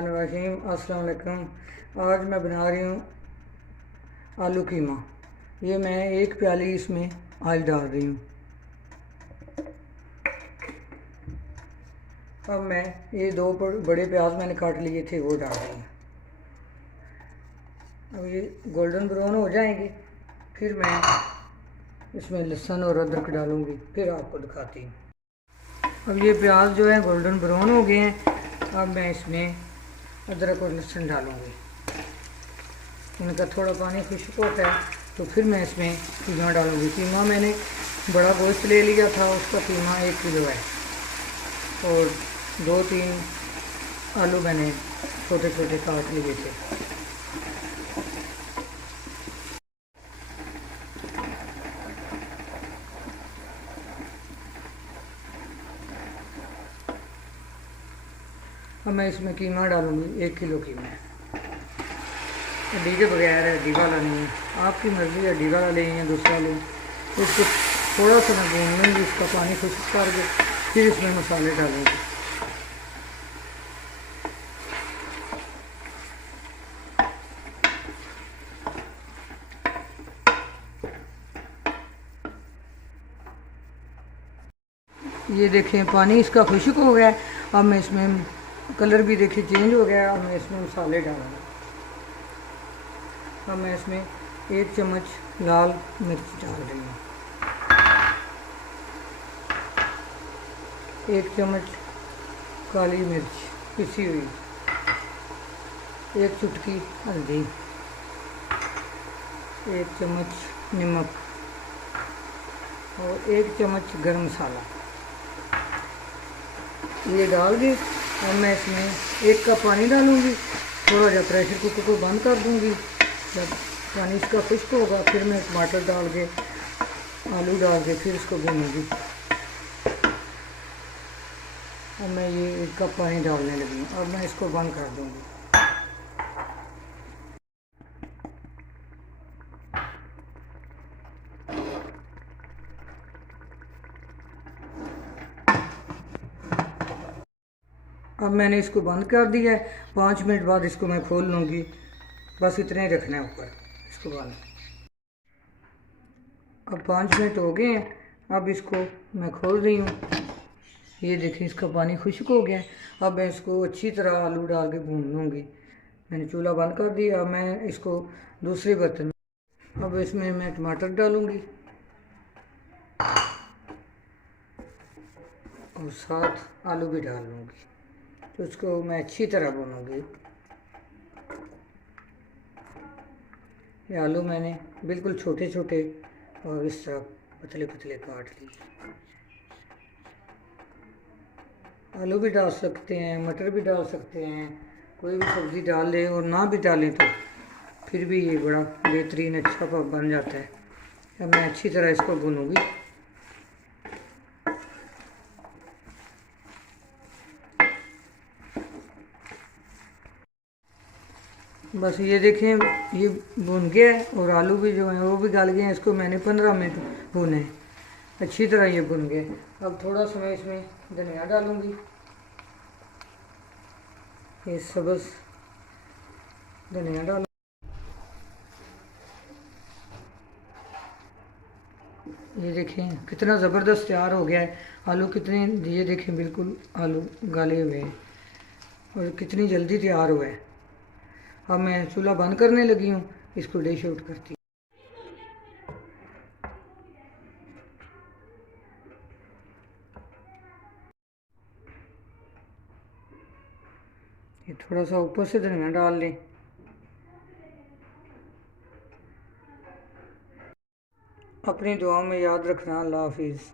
रहीम अस्सलाम वालेकुम। आज मैं बना रही हूँ आलू कीमा। ये मैं एक प्याली इसमें ऑयल डाल रही हूँ। अब मैं ये दो बड़े प्याज मैंने काट लिए थे वो डाल रही हूँ। अब ये गोल्डन ब्राउन हो जाएंगे, फिर मैं इसमें लहसुन और अदरक डालूँगी, फिर आपको दिखाती हूँ। अब ये प्याज जो है गोल्डन ब्राउन हो गए हैं। अब मैं इसमें अदरक और लहसुन डालूँगी। इनका थोड़ा पानी खुश्क होता है तो फिर मैं इसमें कीमा डालूँगी। कीमा मैंने बड़ा गोश्त ले लिया था, उसका कीमा 1 किलो है और 2-3 आलू मैंने छोटे छोटे काट लिए थे। अब मैं इसमें कीमा डालूँगी, 1 किलो कीमा है। हड्डी के बगैर है, हड्डी वाला नहीं है। आपकी मर्ज़ी है, हड्डी वाला लें या दूसरा लें। इसको थोड़ा सा मैं भून लूँगी, इसका पानी खुश्क करके फिर इसमें मसाले डालूँगी। ये देखें पानी इसका खुश्क हो गया। अब मैं इसमें कलर भी देखिए चेंज हो गया। अब मैं इसमें मसाले डालूँगा। अब मैं इसमें 1 चम्मच लाल मिर्च डाल रही हूँ, 1 चम्मच काली मिर्च पिसी हुई, 1 चुटकी हल्दी, 1 चम्मच नमक और 1 चम्मच गरम मसाला। ये डाल दी। अब मैं इसमें 1 कप पानी डालूँगी। थोड़ा जब प्रेशर कुकर को बंद कर दूँगी, जब पानी इसका खुश्क होगा फिर मैं टमाटर डाल के आलू डाल के फिर इसको भूनूँगी। अब मैं ये 1 कप पानी डालने लगी हूँ। अब मैं इसको बंद कर दूँगी। अब मैंने इसको बंद कर दिया है। 5 मिनट बाद इसको मैं खोल लूँगी। बस इतना ही रखना है ऊपर इसको बंद। अब 5 मिनट हो गए हैं। अब इसको मैं खोल रही हूँ। ये देखिए इसका पानी खुश्क हो गया है। अब मैं इसको अच्छी तरह आलू डाल के भून लूँगी। मैंने चूल्हा बंद कर दिया। अब मैं इसको दूसरे बर्तन में, अब इसमें मैं टमाटर डालूँगी और साथ आलू भी डाल लूँगी। तो इसको मैं अच्छी तरह भूनूँगी। ये आलू मैंने बिल्कुल छोटे छोटे और इस तरह पतले पतले काट लिए। आलू भी डाल सकते हैं, मटर भी डाल सकते हैं, कोई भी सब्ज़ी डाल लें और ना भी डालें तो फिर भी ये बड़ा बेहतरीन अच्छा बन जाता है। अब मैं अच्छी तरह इसको भूनूँगी। बस ये देखें ये भुन गया है और आलू भी जो हैं वो भी गल गए हैं। इसको मैंने 15 मिनट भुने हैं, अच्छी तरह ये भुन गए। अब थोड़ा सा मैं इसमें धनिया डालूँगी, ये सब्ज़ धनिया डालूँ। ये देखें कितना ज़बरदस्त तैयार हो गया है। आलू कितने, ये देखें बिल्कुल आलू गले हुए हैं और कितनी जल्दी तैयार हुआ है। अब मैं चूल्हा बंद करने लगी हूँ, इसको डिश आउट करती हूँ। ये थोड़ा सा ऊपर से धनिया डाल लें। अपनी दुआ में याद रखना। अल्लाह हाफिज़।